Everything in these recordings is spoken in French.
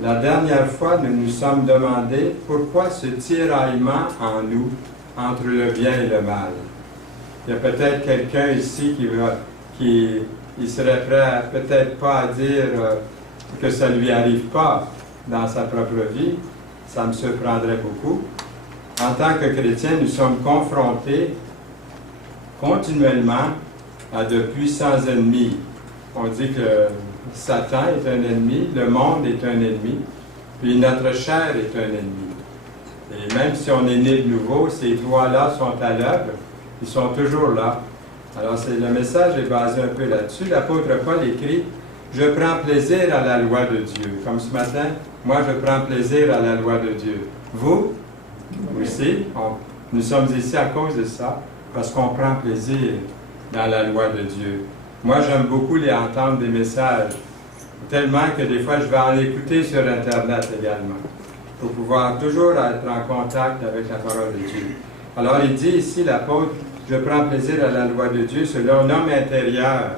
La dernière fois, nous nous sommes demandé pourquoi ce tiraillement en nous entre le bien et le mal. Il y a peut-être quelqu'un ici qui serait prêt peut-être pas à dire que ça ne lui arrive pas dans sa propre vie. Ça me surprendrait beaucoup. En tant que chrétiens, nous sommes confrontés continuellement à de puissants ennemis. On dit que Satan est un ennemi, le monde est un ennemi, puis notre chair est un ennemi. Et même si on est né de nouveau, ces trois-là sont à l'œuvre, ils sont toujours là. Alors le message est basé un peu là-dessus. L'apôtre Paul écrit « Je prends plaisir à la loi de Dieu ». Comme ce matin, moi je prends plaisir à la loi de Dieu. Vous aussi, nous sommes ici à cause de ça, parce qu'on prend plaisir dans la loi de Dieu. Moi, j'aime beaucoup les entendre des messages, tellement que des fois, je vais en écouter sur Internet également, pour pouvoir toujours être en contact avec la parole de Dieu. Alors, il dit ici, l'apôtre, « Je prends plaisir à la loi de Dieu selon l'homme intérieur.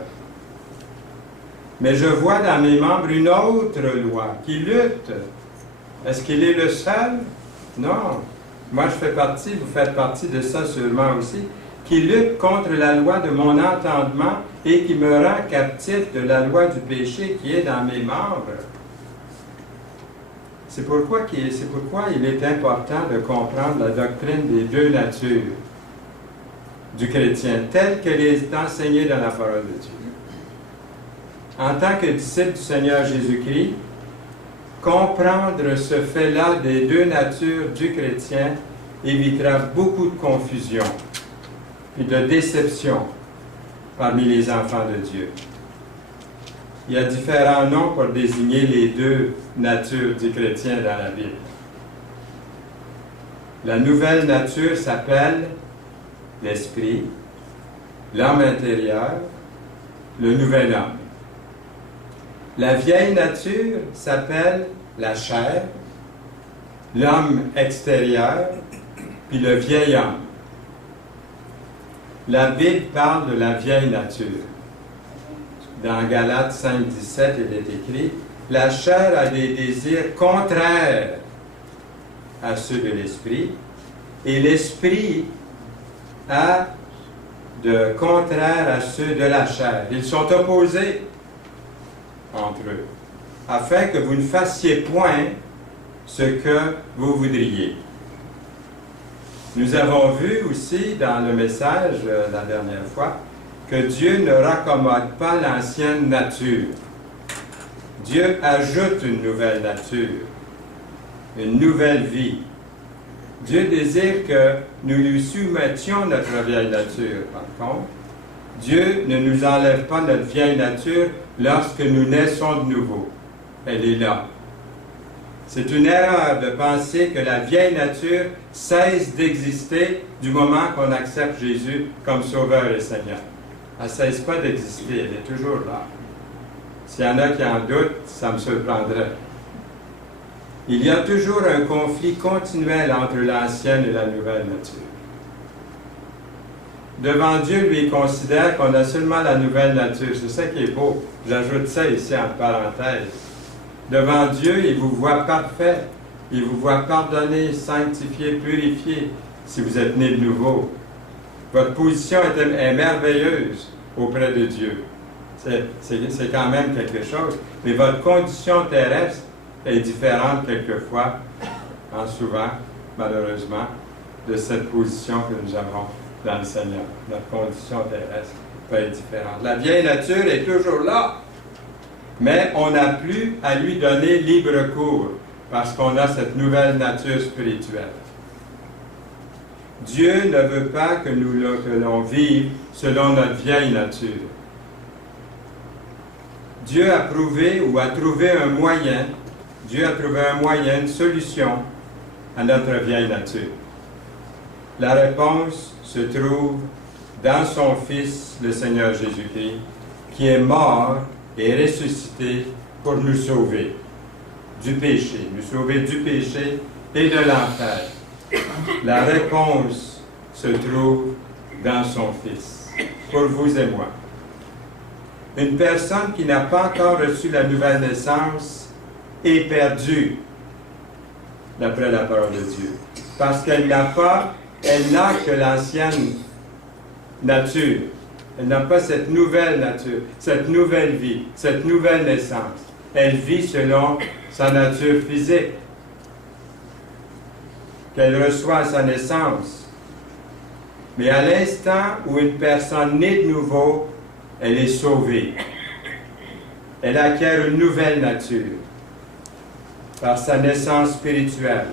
Mais je vois dans mes membres une autre loi qui lutte. » Est-ce qu'il est le seul? Non. Moi, je fais partie, vous faites partie de ça sûrement aussi, qui lutte contre la loi de mon entendement et qui me rend captif de la loi du péché qui est dans mes membres. C'est pourquoi il est important de comprendre la doctrine des deux natures du chrétien, telle qu'elle est enseignée dans la parole de Dieu. En tant que disciple du Seigneur Jésus-Christ, comprendre ce fait-là des deux natures du chrétien évitera beaucoup de confusion et de déception parmi les enfants de Dieu. Il y a différents noms pour désigner les deux natures du chrétien dans la Bible. La nouvelle nature s'appelle l'esprit, l'homme intérieur, le nouvel homme. La vieille nature s'appelle la chair, l'homme extérieur, puis le vieil homme. La Bible parle de la vieille nature. Dans Galates 5, 17, il est écrit « La chair a des désirs contraires à ceux de l'esprit, et l'esprit a de contraires à ceux de la chair. » Ils sont opposés entre eux, afin que vous ne fassiez point ce que vous voudriez. Nous avons vu aussi dans le message la dernière fois que Dieu ne raccommode pas l'ancienne nature. Dieu ajoute une nouvelle nature, une nouvelle vie. Dieu désire que nous lui soumettions notre vieille nature. Par contre, Dieu ne nous enlève pas notre vieille nature lorsque nous naissons de nouveau. Elle est là. C'est une erreur de penser que la vieille nature cesse d'exister du moment qu'on accepte Jésus comme Sauveur et Seigneur. Elle ne cesse pas d'exister, elle est toujours là. S'il y en a qui en doutent, ça me surprendrait. Il y a toujours un conflit continuel entre l'ancienne et la nouvelle nature. Devant Dieu, lui, il considère qu'on a seulement la nouvelle nature. C'est ça qui est beau. J'ajoute ça ici en parenthèse. Devant Dieu, il vous voit parfait. Il vous voit pardonné, sanctifié, purifié, si vous êtes né de nouveau. Votre position est merveilleuse auprès de Dieu. C'est quand même quelque chose. Mais votre condition terrestre est différente quelquefois, souvent, malheureusement, de cette position que nous avons dans le Seigneur. Notre condition terrestre peut être différente. La vieille nature est toujours là, mais on n'a plus à lui donner libre cours parce qu'on a cette nouvelle nature spirituelle. Dieu ne veut pas que l'on vive selon notre vieille nature. Dieu a trouvé un moyen, une solution à notre vieille nature. La réponse se trouve dans son Fils, le Seigneur Jésus-Christ, qui est mort et ressuscité pour nous sauver du péché et de l'enfer. La réponse se trouve dans son Fils, pour vous et moi. Une personne qui n'a pas encore reçu la nouvelle naissance est perdue, d'après la parole de Dieu. Parce elle n'a que l'ancienne nature. Elle n'a pas cette nouvelle nature, cette nouvelle vie, cette nouvelle naissance. Elle vit selon sa nature physique, qu'elle reçoit à sa naissance. Mais à l'instant où une personne naît de nouveau, elle est sauvée. Elle acquiert une nouvelle nature par sa naissance spirituelle,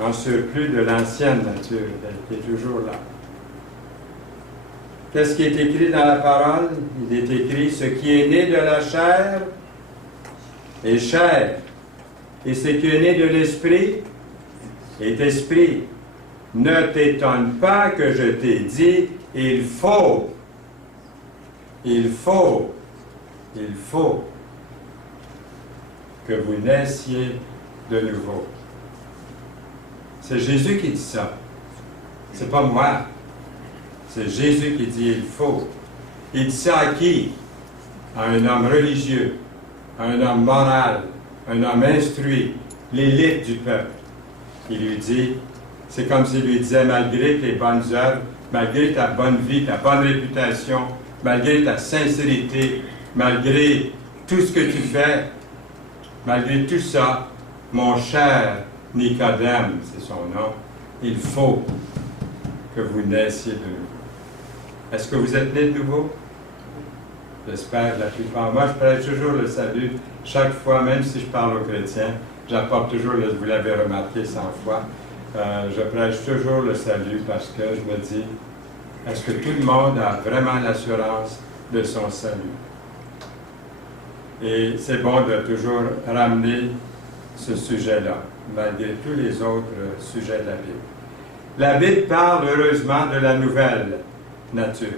en surplus de l'ancienne nature, qui est toujours là. Qu'est-ce qui est écrit dans la parole? Il est écrit, ce qui est né de la chair est chair, et ce qui est né de l'esprit est esprit. Ne t'étonne pas que je t'ai dit, il faut que vous naissiez de nouveau. C'est Jésus qui dit ça. C'est pas moi. C'est Jésus qui dit il faut. Il dit ça à qui? À un homme religieux, à un homme moral, un homme instruit, l'élite du peuple. Il lui dit, c'est comme s'il lui disait, malgré tes bonnes œuvres, malgré ta bonne vie, ta bonne réputation, malgré ta sincérité, malgré tout ce que tu fais, malgré tout ça, mon cher Nicodème, c'est son nom, il faut que vous naissiez de nouveau. Est-ce que vous êtes né de nouveau? J'espère la plupart. Moi, je prêche toujours le salut. Chaque fois, même si je parle aux chrétiens, j'apporte toujours, vous l'avez remarqué 100 fois, je prêche toujours le salut parce que je me dis, est-ce que tout le monde a vraiment l'assurance de son salut? Et c'est bon de toujours ramener ce sujet-là, malgré tous les autres sujets de la Bible. La Bible parle heureusement de la nouvelle nature.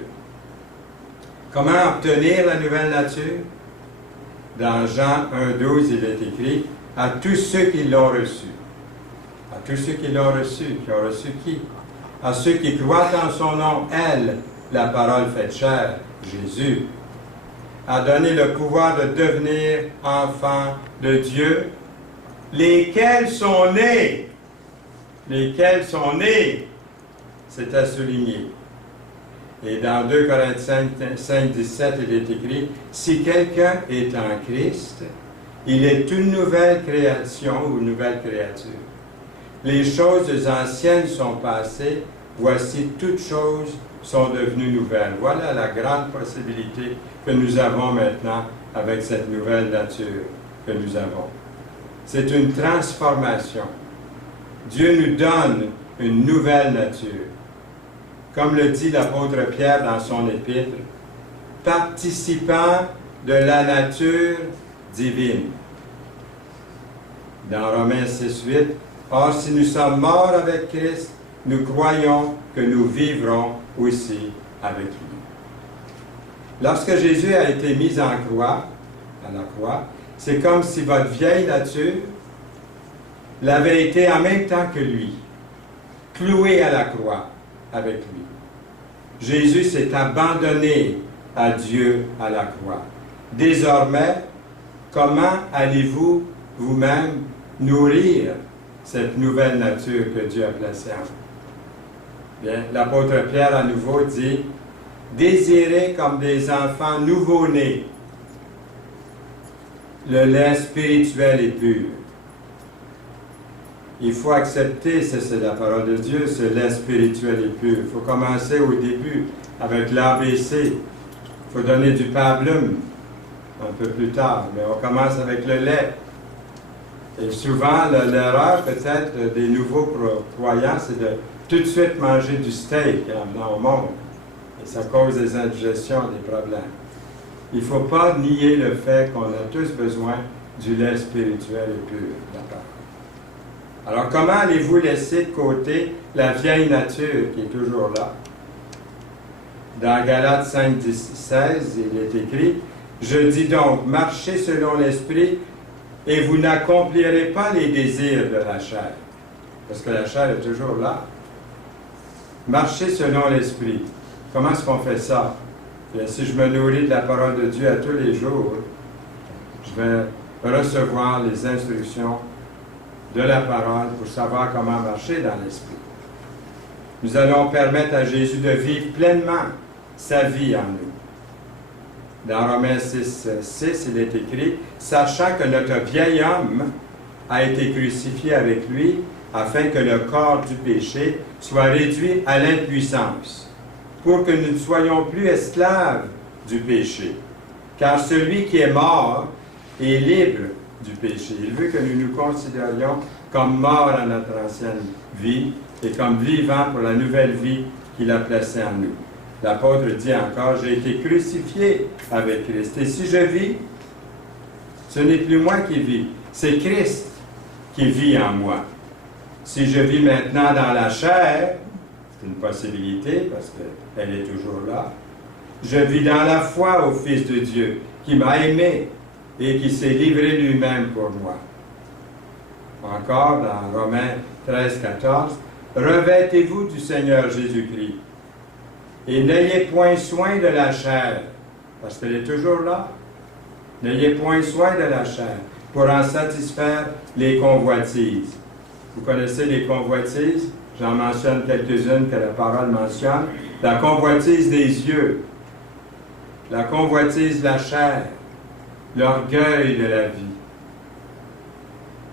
Comment obtenir la nouvelle nature? Dans Jean 1,12, il est écrit « À tous ceux qui l'ont reçu ». À tous ceux qui l'ont reçu. Qui ont reçu qui? À ceux qui croient en son nom, elle, la parole faite chair, Jésus, a donné le pouvoir de devenir enfants de Dieu, lesquels sont nés. Lesquels sont nés, c'est à souligner. Et dans 2 Corinthiens 5, 17, il est écrit, « Si quelqu'un est en Christ, il est une nouvelle création ou une nouvelle créature. Les choses anciennes sont passées, voici toutes choses sont devenues nouvelles. » Voilà la grande possibilité que nous avons maintenant avec cette nouvelle nature que nous avons. C'est une transformation. Dieu nous donne une nouvelle nature. Comme le dit l'apôtre Pierre dans son épître, participant de la nature divine. Dans Romains 6,8, or si nous sommes morts avec Christ, nous croyons que nous vivrons aussi avec lui. Lorsque Jésus a été mis à la croix, c'est comme si votre vieille nature l'avait été en même temps que lui, cloué à la croix avec lui. Jésus s'est abandonné à Dieu à la croix. Désormais, comment allez-vous vous-même nourrir cette nouvelle nature que Dieu a placée en vous? Bien, l'apôtre Pierre à nouveau dit, « Désirez comme des enfants nouveau-nés le lait spirituel et pur. » Il faut accepter, c'est la parole de Dieu, ce lait spirituel et pur. Il faut commencer au début avec l'ABC. Il faut donner du pablum un peu plus tard, mais on commence avec le lait. Et souvent, l'erreur peut-être des nouveaux croyants, c'est de tout de suite manger du steak en venant au monde. Et ça cause des indigestions, des problèmes. Il ne faut pas nier le fait qu'on a tous besoin du lait spirituel et pur, d'accord? Alors, comment allez-vous laisser de côté la vieille nature qui est toujours là? Dans Galates 5, 16, il est écrit, « Je dis donc, marchez selon l'esprit, et vous n'accomplirez pas les désirs de la chair. » Parce que la chair est toujours là. Marchez selon l'esprit. Comment est-ce qu'on fait ça? Bien, si je me nourris de la parole de Dieu à tous les jours, je vais recevoir les instructions de la parole pour savoir comment marcher dans l'Esprit. Nous allons permettre à Jésus de vivre pleinement sa vie en nous. Dans Romains 6, il est écrit « Sachant que notre vieil homme a été crucifié avec lui, afin que le corps du péché soit réduit à l'impuissance, pour que nous ne soyons plus esclaves du péché. Car celui qui est mort est libre du péché. Il veut que nous nous considérions comme morts à notre ancienne vie et comme vivants pour la nouvelle vie qu'il a placée en nous. L'apôtre dit encore, j'ai été crucifié avec Christ. Et si je vis, ce n'est plus moi qui vis, c'est Christ qui vit en moi. Si je vis maintenant dans la chair, c'est une possibilité parce qu'elle est toujours là, je vis dans la foi au Fils de Dieu qui m'a aimé et qui s'est livré lui-même pour moi. Encore dans Romains 13, 14, revêtez-vous du Seigneur Jésus-Christ et n'ayez point soin de la chair, parce qu'elle est toujours là. N'ayez point soin de la chair pour en satisfaire les convoitises. Vous connaissez les convoitises? J'en mentionne quelques-unes que la parole mentionne. La convoitise des yeux, la convoitise de la chair, l'orgueil de la vie.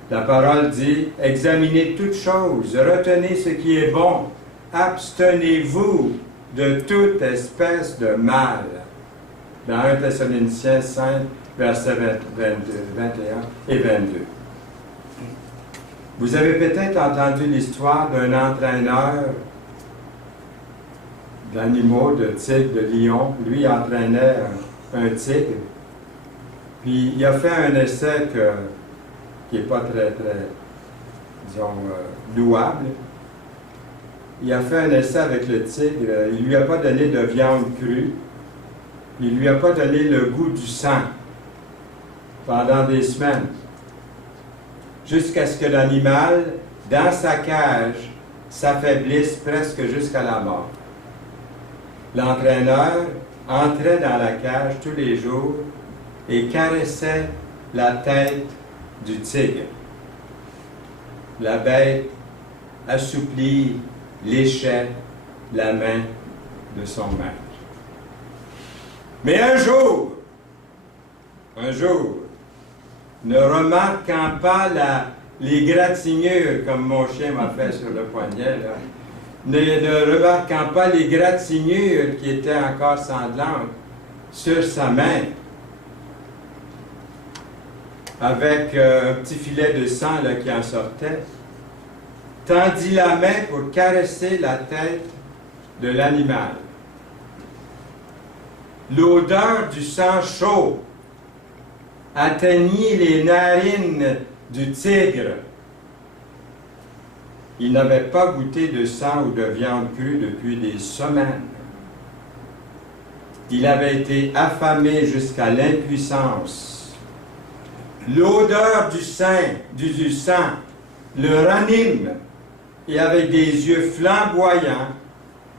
La parole dit, examinez toutes choses, retenez ce qui est bon, abstenez-vous de toute espèce de mal. Dans 1 Thessaloniciens 5, versets 21 et 22. Vous avez peut-être entendu l'histoire d'un entraîneur d'animaux, de tigres, de lions. Lui, il entraînait un tigre. Puis, il a fait un essai qui n'est pas très, disons, louable. Il a fait un essai avec le tigre. Il ne lui a pas donné de viande crue. Il ne lui a pas donné le goût du sang pendant des semaines. Jusqu'à ce que l'animal, dans sa cage, s'affaiblisse presque jusqu'à la mort. L'entraîneur entrait dans la cage tous les jours et caressait la tête du tigre. La bête, assouplie, léchait la main de son maître. Mais un jour, ne remarquant pas l'égratignure, comme mon chien m'a fait sur le poignet, là, ne remarquant pas l'égratignure qui était encore sanglante sur sa main, avec un petit filet de sang là, qui en sortait, tendit la main pour caresser la tête de l'animal. L'odeur du sang chaud atteignit les narines du tigre. Il n'avait pas goûté de sang ou de viande crue depuis des semaines. Il avait été affamé jusqu'à l'impuissance. L'odeur du sang le ranime et avec des yeux flamboyants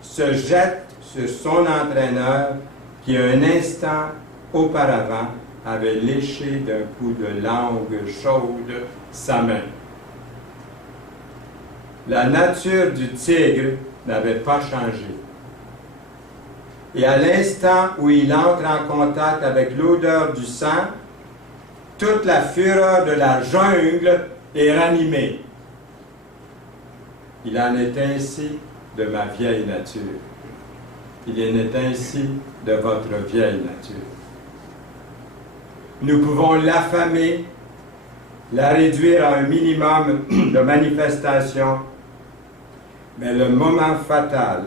se jette sur son entraîneur qui un instant auparavant avait léché d'un coup de langue chaude sa main. La nature du tigre n'avait pas changé. Et à l'instant où il entre en contact avec l'odeur du sang, toute la fureur de la jungle est ranimée. Il en est ainsi de ma vieille nature. Il en est ainsi de votre vieille nature. Nous pouvons l'affamer, la réduire à un minimum de manifestation, mais le moment fatal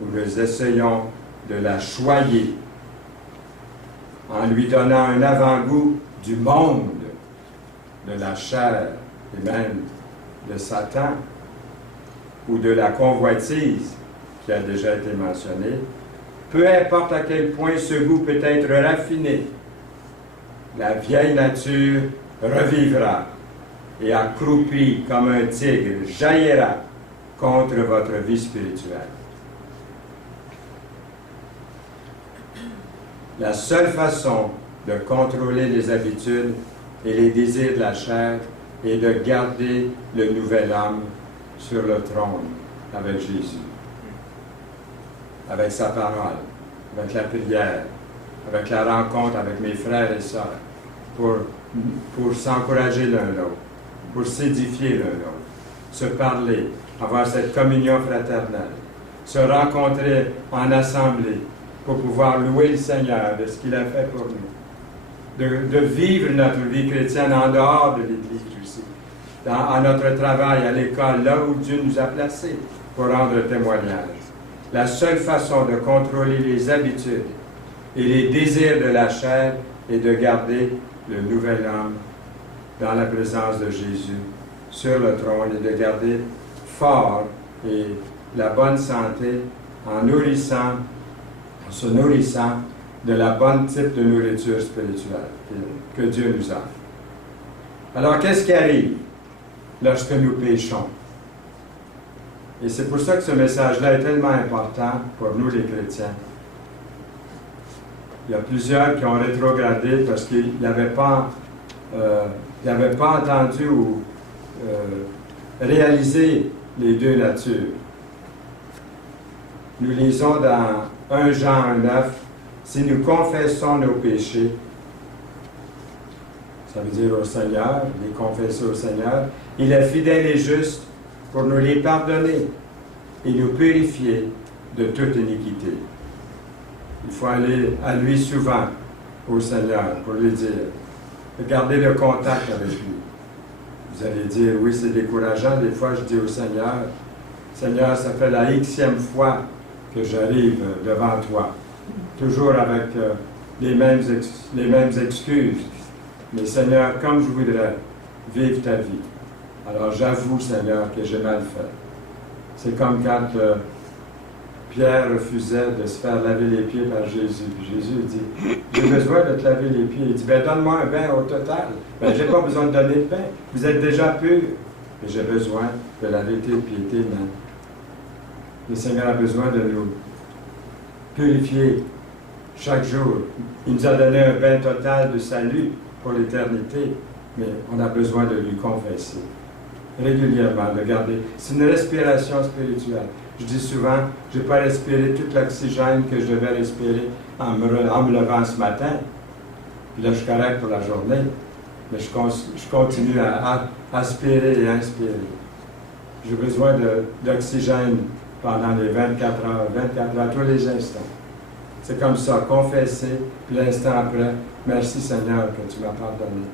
où nous essayons de la choyer en lui donnant un avant-goût du monde, de la chair et même de Satan ou de la convoitise qui a déjà été mentionnée, peu importe à quel point ce goût peut être raffiné, la vieille nature revivra et accroupie comme un tigre jaillira contre votre vie spirituelle. La seule façon de contrôler les habitudes et les désirs de la chair et de garder le nouvel homme sur le trône avec Jésus, avec sa parole, avec la prière, avec la rencontre avec mes frères et sœurs, pour s'encourager l'un l'autre, pour s'édifier l'un l'autre, se parler, avoir cette communion fraternelle, se rencontrer en assemblée pour pouvoir louer le Seigneur de ce qu'il a fait pour nous, de vivre notre vie chrétienne en dehors de l'Église aussi, à notre travail, à l'école, là où Dieu nous a placés pour rendre témoignage. La seule façon de contrôler les habitudes et les désirs de la chair est de garder le nouvel homme dans la présence de Jésus sur le trône et de garder fort et la bonne santé en se nourrissant de la bonne type de nourriture spirituelle que Dieu nous offre. Alors, qu'est-ce qui arrive lorsque nous péchons? Et c'est pour ça que ce message-là est tellement important pour nous les chrétiens. Il y a plusieurs qui ont rétrogradé parce qu'ils n'avaient pas entendu ou réalisé les deux natures. Nous lisons dans 1 Jean 1,9, si nous confessons nos péchés, ça veut dire au Seigneur, les confesser au Seigneur, il est fidèle et juste pour nous les pardonner et nous purifier de toute iniquité. Il faut aller à lui souvent, au Seigneur, pour lui dire, garder le contact avec lui. Vous allez dire, oui, c'est décourageant. Des fois, je dis au Seigneur, Seigneur, ça fait la Xème fois que j'arrive devant toi. Toujours avec les mêmes excuses. Mais Seigneur, comme je voudrais vivre ta vie. Alors j'avoue, Seigneur, que j'ai mal fait. C'est comme quand Pierre refusait de se faire laver les pieds par Jésus. Puis Jésus dit, j'ai besoin de te laver les pieds. Il dit, donne-moi un bain au total. J'ai pas besoin de donner de bain. Vous êtes déjà purs. Mais j'ai besoin de laver tes pieds, tes mains. Le Seigneur a besoin de nous purifier chaque jour. Il nous a donné un bain total de salut pour l'éternité, mais on a besoin de lui confesser régulièrement, de garder. C'est une respiration spirituelle. Je dis souvent, je n'ai pas respiré tout l'oxygène que je devais respirer en me levant ce matin. Puis là, je suis correct pour la journée, mais je continue à aspirer et inspirer. J'ai besoin d'oxygène pendant les 24 heures, tous les instants. C'est comme ça, confesser, puis l'instant après, merci Seigneur que tu m'as pardonné.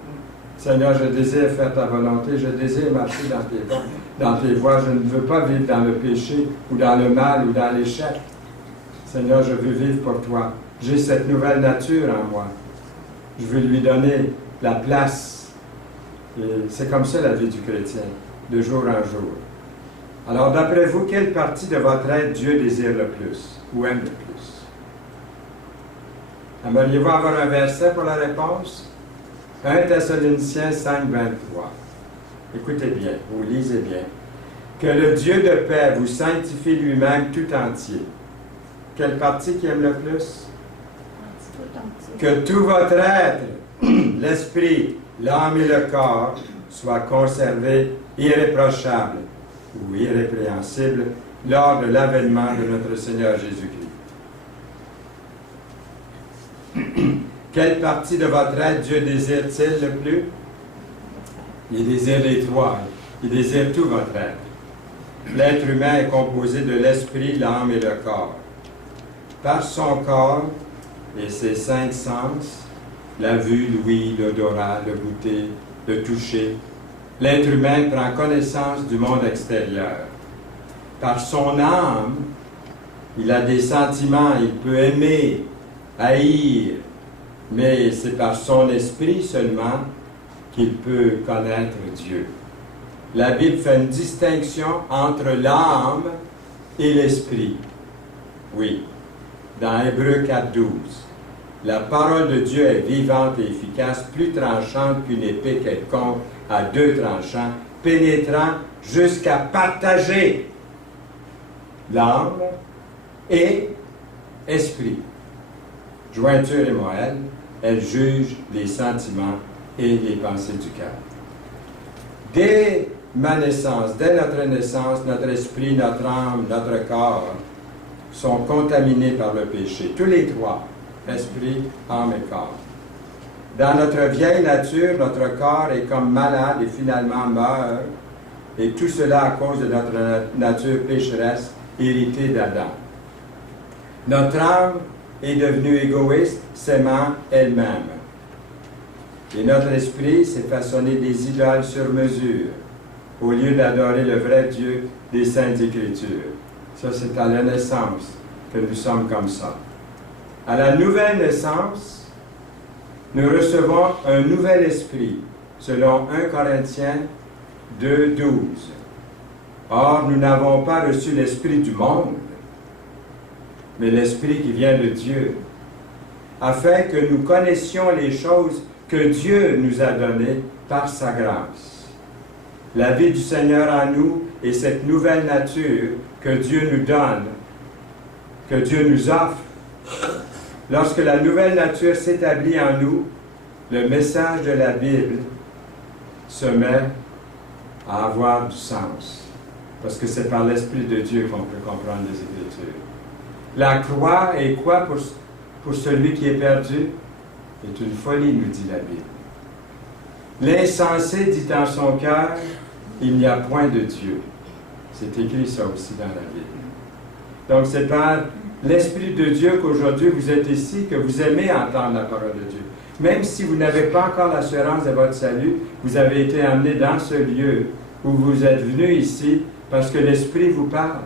Seigneur, je désire faire ta volonté, je désire marcher dans tes voies. Je ne veux pas vivre dans le péché, ou dans le mal, ou dans l'échec. Seigneur, je veux vivre pour toi. J'ai cette nouvelle nature en moi. Je veux lui donner la place. Et c'est comme ça la vie du chrétien, de jour en jour. Alors, d'après vous, quelle partie de votre être Dieu désire le plus, ou aime le plus? Aimeriez-vous avoir un verset pour la réponse? 1 Thessaloniciens 5, 23. Écoutez bien, vous lisez bien. Que le Dieu de paix vous sanctifie lui-même tout entier. Quelle partie qui aime le plus? Que tout votre être, l'esprit, l'âme et le corps, soient conservés irréprochables ou irrépréhensibles lors de l'avènement de notre Seigneur Jésus-Christ. Quelle partie de votre être Dieu désire-t-il le plus? Il désire les trois. Il désire tout votre être. L'être humain est composé de l'esprit, l'âme et le corps. Par son corps et ses 5 sens, la vue, l'ouïe, l'odorat, le goûter, le toucher, l'être humain prend connaissance du monde extérieur. Par son âme, il a des sentiments, il peut aimer, haïr, mais c'est par son esprit seulement qu'il peut connaître Dieu. La Bible fait une distinction entre l'âme et l'esprit. Oui, dans Hébreux 4.12, la parole de Dieu est vivante et efficace, plus tranchante qu'une épée quelconque à 2 tranchants, pénétrant jusqu'à partager l'âme et esprit. Jointure et moelle, elle juge les sentiments et les pensées du cœur. Dès ma naissance, dès notre naissance, notre esprit, notre âme, notre corps sont contaminés par le péché. Tous les trois, esprit, âme et corps. Dans notre vieille nature, notre corps est comme malade et finalement meurt, et tout cela à cause de notre nature pécheresse héritée d'Adam. Notre âme est devenue égoïste, s'aimant elle-même. Et notre esprit s'est façonné des idoles sur mesure, au lieu d'adorer le vrai Dieu des Saintes Écritures. Ça, c'est à la naissance que nous sommes comme ça. À la nouvelle naissance, nous recevons un nouvel esprit, selon 1 Corinthiens 2, 12. Or, nous n'avons pas reçu l'esprit du monde, mais l'esprit qui vient de Dieu, afin que nous connaissions les choses que Dieu nous a données par sa grâce. La vie du Seigneur en nous et cette nouvelle nature que Dieu nous donne, que Dieu nous offre. Lorsque la nouvelle nature s'établit en nous, le message de la Bible se met à avoir du sens. Parce que c'est par l'Esprit de Dieu qu'on peut comprendre les Écritures. La croix est quoi pour celui qui est perdu? C'est une folie, nous dit la Bible. L'insensé dit dans son cœur, il n'y a point de Dieu. C'est écrit ça aussi dans la Bible. Donc c'est par l'Esprit de Dieu qu'aujourd'hui vous êtes ici, que vous aimez entendre la parole de Dieu. Même si vous n'avez pas encore l'assurance de votre salut, vous avez été amené dans ce lieu où vous êtes venu ici parce que l'Esprit vous parle.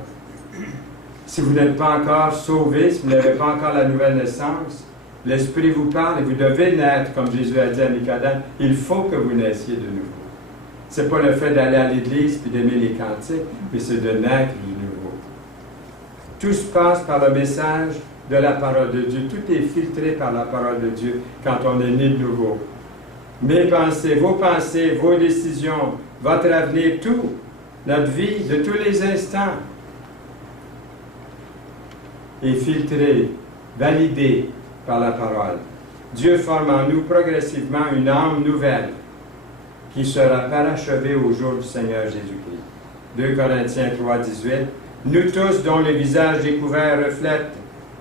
Si vous n'êtes pas encore sauvé, si vous n'avez pas encore la nouvelle naissance, l'Esprit vous parle et vous devez naître, comme Jésus a dit à Nicodème, il faut que vous naissiez de nouveau. Ce n'est pas le fait d'aller à l'église et d'aimer les cantiques, mais c'est de naître de nouveau. Tout se passe par le message de la parole de Dieu. Tout est filtré par la parole de Dieu quand on est né de nouveau. Mes pensées, vos décisions, votre avenir, tout, notre vie de tous les instants est filtré, validé par la parole. Dieu forme en nous progressivement une âme nouvelle qui sera parachevée au jour du Seigneur Jésus-Christ. 2 Corinthiens 3, 18. Nous tous, dont le visage découvert reflète,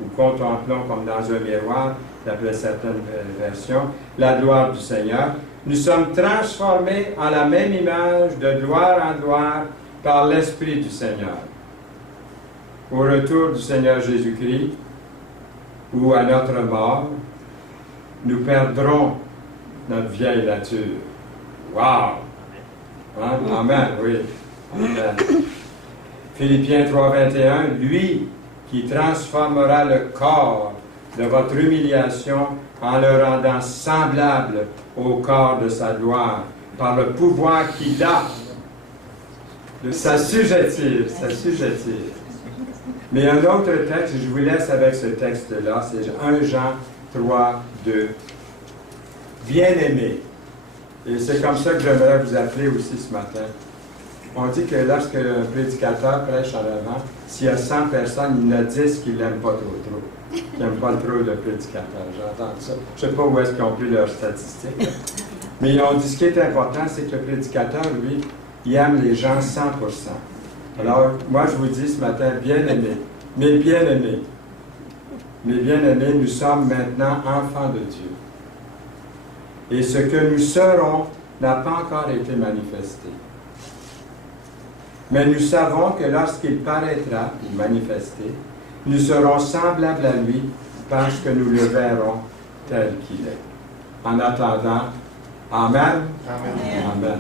ou contemplons comme dans un miroir, d'après certaines versions, la gloire du Seigneur, nous sommes transformés en la même image de gloire en gloire par l'Esprit du Seigneur. Au retour du Seigneur Jésus-Christ, ou à notre mort, nous perdrons notre vieille nature. Wow! Hein? Amen, oui. Amen. Philippiens 3, 21, lui qui transformera le corps de votre humiliation en le rendant semblable au corps de sa gloire, par le pouvoir qu'il a de s'assujettir. Mais un autre texte, je vous laisse avec ce texte-là, c'est 1 Jean 3, 2. Bien-aimé. Et c'est comme ça que j'aimerais vous appeler aussi ce matin. On dit que lorsque un prédicateur prêche en avant, s'il y a 100 personnes, il y en a 10 qui ne l'aiment pas trop. Qui n'aiment pas trop le prédicateur. J'entends ça. Je ne sais pas où est-ce qu'ils ont pris leurs statistiques. Mais ils ont dit ce qui est important, c'est que le prédicateur, lui, il aime les gens 100%. Alors, moi, je vous dis ce matin, bien-aimés, mes bien-aimés, nous sommes maintenant enfants de Dieu. Et ce que nous serons n'a pas encore été manifesté. Mais nous savons que lorsqu'il paraîtra, ou manifesté, nous serons semblables à lui parce que nous le verrons tel qu'il est. En attendant, Amen. Amen. Amen.